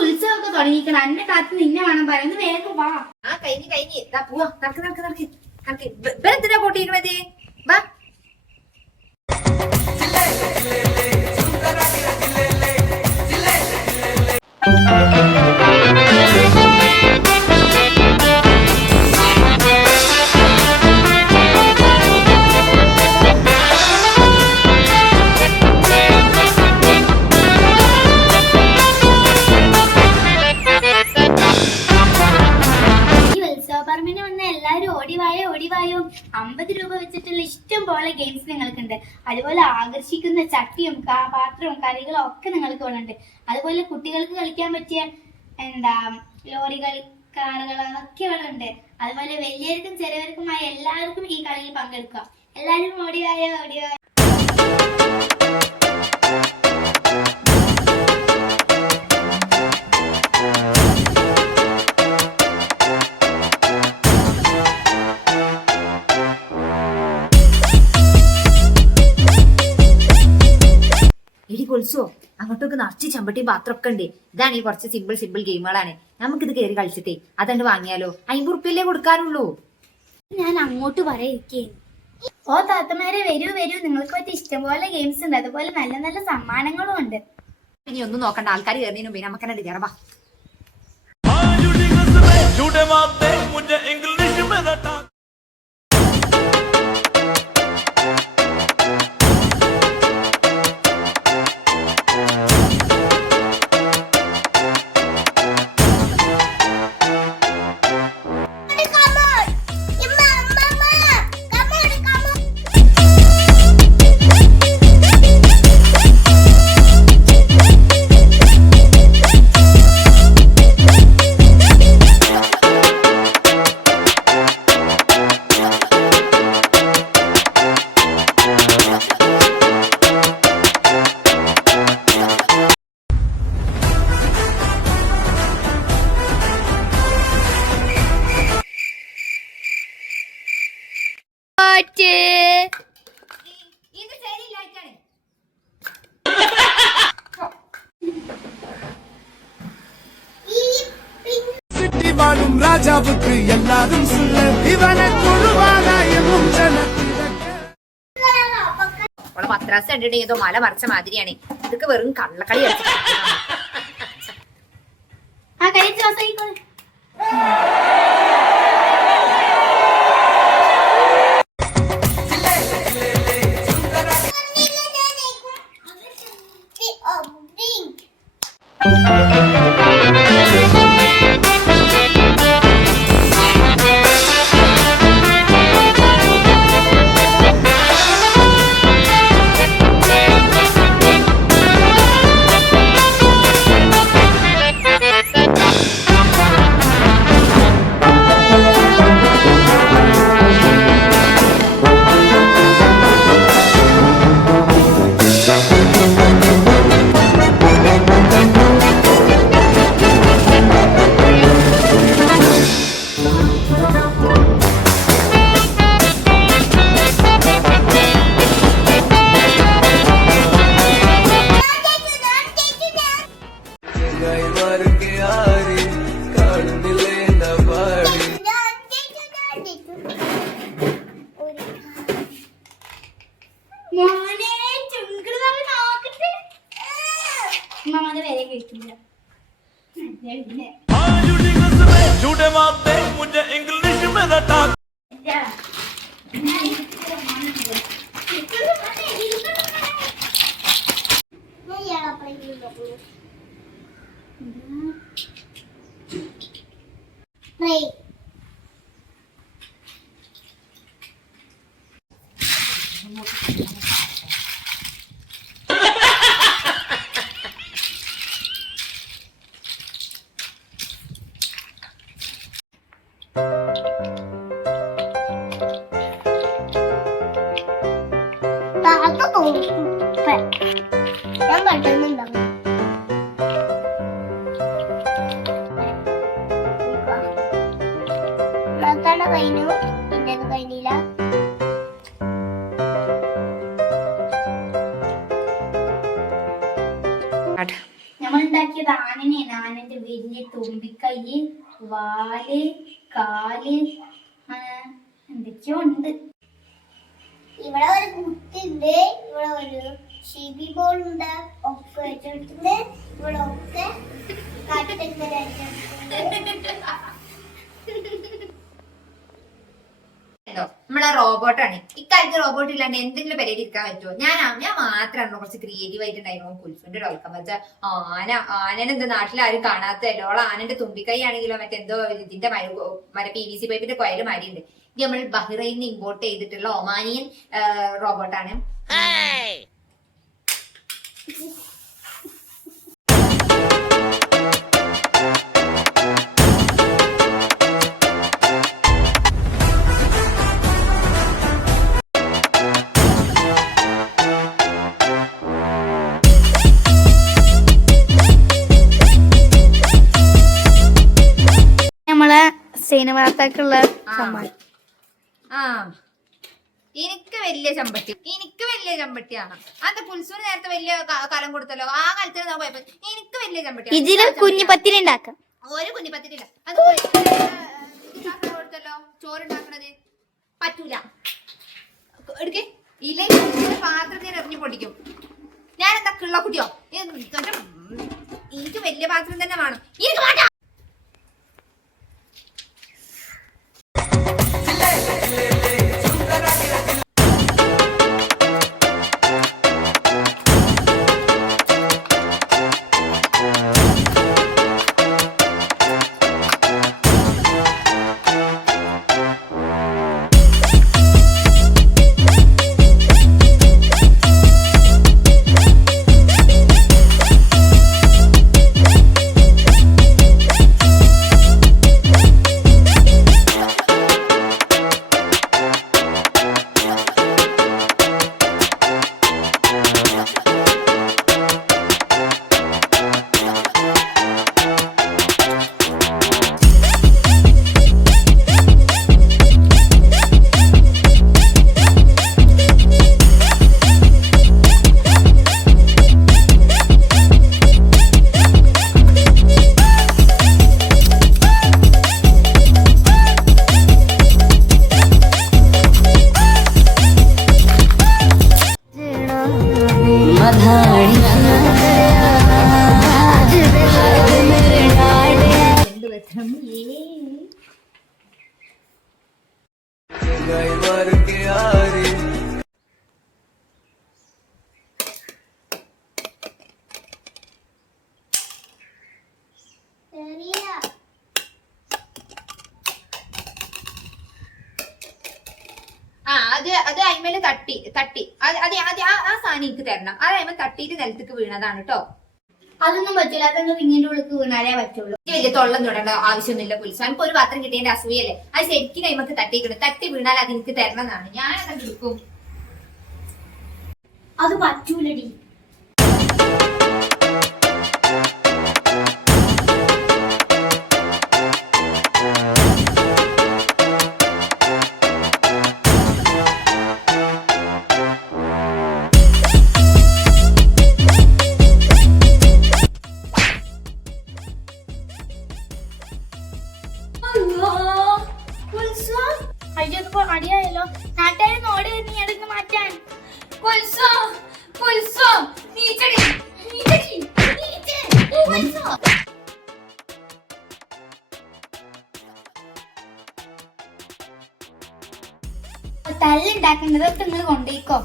ഉത്സവമൊക്കെ തുടങ്ങിക്കണം. അന്നെ കാത്ത് നിന്നെ വേണം പറയുന്നത്. വേഗം വാ. കഴിഞ്ഞ് പോവാ. എന്തിനാ പൊട്ടിക്കണത്? വാ. ഓടിവായോ 50 രൂപ വെച്ചിട്ടുള്ള ഇഷ്ടം പോലെ ഗെയിംസ് നിങ്ങൾക്കുണ്ട്. അതുപോലെ ആകർഷിക്കുന്ന ചട്ടിയും പാത്രവും കറികളും ഒക്കെ നിങ്ങൾക്ക് ഇവിടെ ഉണ്ട്. അതുപോലെ കുട്ടികൾക്ക് കളിക്കാൻ പറ്റിയ ലോറികൾ, കാറുകൾ അതൊക്കെ ഇവിടെ ഉണ്ട്. അതുപോലെ വലിയവർക്കും ചെറിയവർക്കുമായ എല്ലാവർക്കും ഈ കളിയിൽ പങ്കെടുക്കാം. എല്ലാവരും ഓടിവായോ. കൊൽസോ അങ്ങോട്ടൊക്കെ നിറച്ച് ചമ്പട്ടിയും പാത്രമൊക്കെ ഉണ്ട്. ഇതാണ് ഈ കുറച്ച് സിമ്പിൾ ഗെയിമുകളാണ്. നമുക്കിത് കയറി കളിച്ചിട്ടേ അതണ്ട് വാങ്ങിയാലോ? 50 ഉറുപ്പിയല്ലേ കൊടുക്കാനുള്ളൂ. ഞാൻ അങ്ങോട്ട് പറയിരിക്കേ. ഓ താത്തമാരെ വരൂ. നിങ്ങൾക്ക് പറ്റിയ ഇഷ്ടംപോലെ ഗെയിംസ് ഉണ്ട്. അതുപോലെ നല്ല നല്ല സമ്മാനങ്ങളും ഉണ്ട്. ഇനി ഒന്നും നോക്കണ്ട, ആൾക്കാർ കയറിയതിനു മുമ്പേ നമുക്ക് തന്നെ കയറാം. வாழும் ராஜாவுக்கு எல்லாரும் சொல்ல இவனை கொழுவாதாயமும் പത്രാസ് കണ്ടിട്ട് ഏതോ മല മറിച്ച മാതിരിയാണ്. ഇതൊക്കെ വെറും കള്ളക്കളി झूठे मारते मुझे इंग्लिश में रटा ഞാൻ പെട്ടെന്നുണ്ടാവും. അവിടെ കഴിഞ്ഞു, ഇന്റേത് കഴിഞ്ഞില്ല. നമ്മൾ ഉണ്ടാക്കിയത് ആനനെയാണ്. ആനന്റെ വലിയ തുമ്പിക്കൈ, വാല്, കാല്, എന്തൊക്കെയോ ഉണ്ട്. ഇവിടെ ഒരു കുട്ടിണ്ട്, ഇവിടെ ഒരു ഷിബി ബോൾ ഉണ്ട്, ഒക്കെ വെച്ചിട്ടുണ്ട്. ഇവിടെ ഒക്കെ കാട്ടിട്ടുണ്ട്. നമ്മളെ റോബോട്ടാണ്. ഇക്കാലത്ത് റോബോട്ട് ഇല്ലാണ്ട് എന്തെങ്കിലും പരിപാടി ഇരിക്കാൻ പറ്റുമോ? ഞാൻ മാത്രമാണ് കുറച്ച് ക്രിയേറ്റീവ് ആയിട്ടുണ്ടായിരുന്നു. കുൽഫിന്റെ ഡോൾക്കാൻ വെച്ച ആനനെ എന്താ നാട്ടിൽ ആരും കാണാത്തല്ലോ. ഓളെ ആനന്റെ തുമ്പിക്കൈ ആണെങ്കിലോ മറ്റെന്തോ ഇതിന്റെ PVC പൈപ്പിന്റെ കൊയല് മാരിയുണ്ട്. ഇത് നമ്മൾ ബഹ്റൈനിൽ നിന്ന് ഇമ്പോർട്ട് ചെയ്തിട്ടുള്ള ഒമാനിയൻ റോബോട്ടാണ്. നമ്മളെ സിനിമാക്കുള്ള എനിക്ക് വലിയ ചമ്പട്ടിയാണ്. അത് പുൽസൂര് നേരത്തെ വലിയ കാലം കൊടുത്തല്ലോ. ആ കാലത്ത് പോയപ്പോ എനിക്ക് വലിയ ചമ്പട്ടി. ഇതില് കുഞ്ഞിപ്പത്തിരി ഉണ്ടാക്കാം. ഒരു കുഞ്ഞിപ്പത്തിരില്ല. അത് കൊടുത്തല്ലോ. ചോറുണ്ടാക്കണത് പറ്റൂല. എടുക്കേ ഇല്ലേ, പാത്രത്തിൽ എറിഞ്ഞു പൊടിക്കും. ഞാൻ എന്താ കിള്ള കുട്ടിയോ? എനിക്ക് വലിയ പാത്രം തന്നെ വേണം. എനിക്ക് വേണ്ട. അത് അയിമേല് തട്ടി ആ സാധനം എനിക്ക് തരണം. അത് അയിമ തട്ടിയിട്ട് നിലത്തേക്ക് വീണതാണ് കേട്ടോ. അതൊന്നും പറ്റില്ല. അതൊന്നും ഇങ്ങനെ ഉള്ളിക്ക് വീണാലേ പറ്റുള്ളൂ. വലിയ തൊള്ളം തൊടേണ്ട ആവശ്യമൊന്നുമില്ല. പുലിസ് എനിക്ക് ഒരു പാത്രം കിട്ടിയതിന്റെ അസൂയല്ലേ. അത് ശരിക്കും കൈമക്ക് തട്ടിക്കണം. തട്ടി വീണാൽ അത് എനിക്ക് തരണം എന്നാണ്. ഞാൻ അത് എടുക്കും. അത് പറ്റൂലടി. അയ്യോ, ഇതിപ്പോ അടിയായല്ലോ. നാട്ടുകാർ നോട് നീ എടുത്ത് മാറ്റാൻ. തല്ലുണ്ടാക്കേണ്ടതൊക്കെ നിങ്ങൾ കൊണ്ടേക്കോ.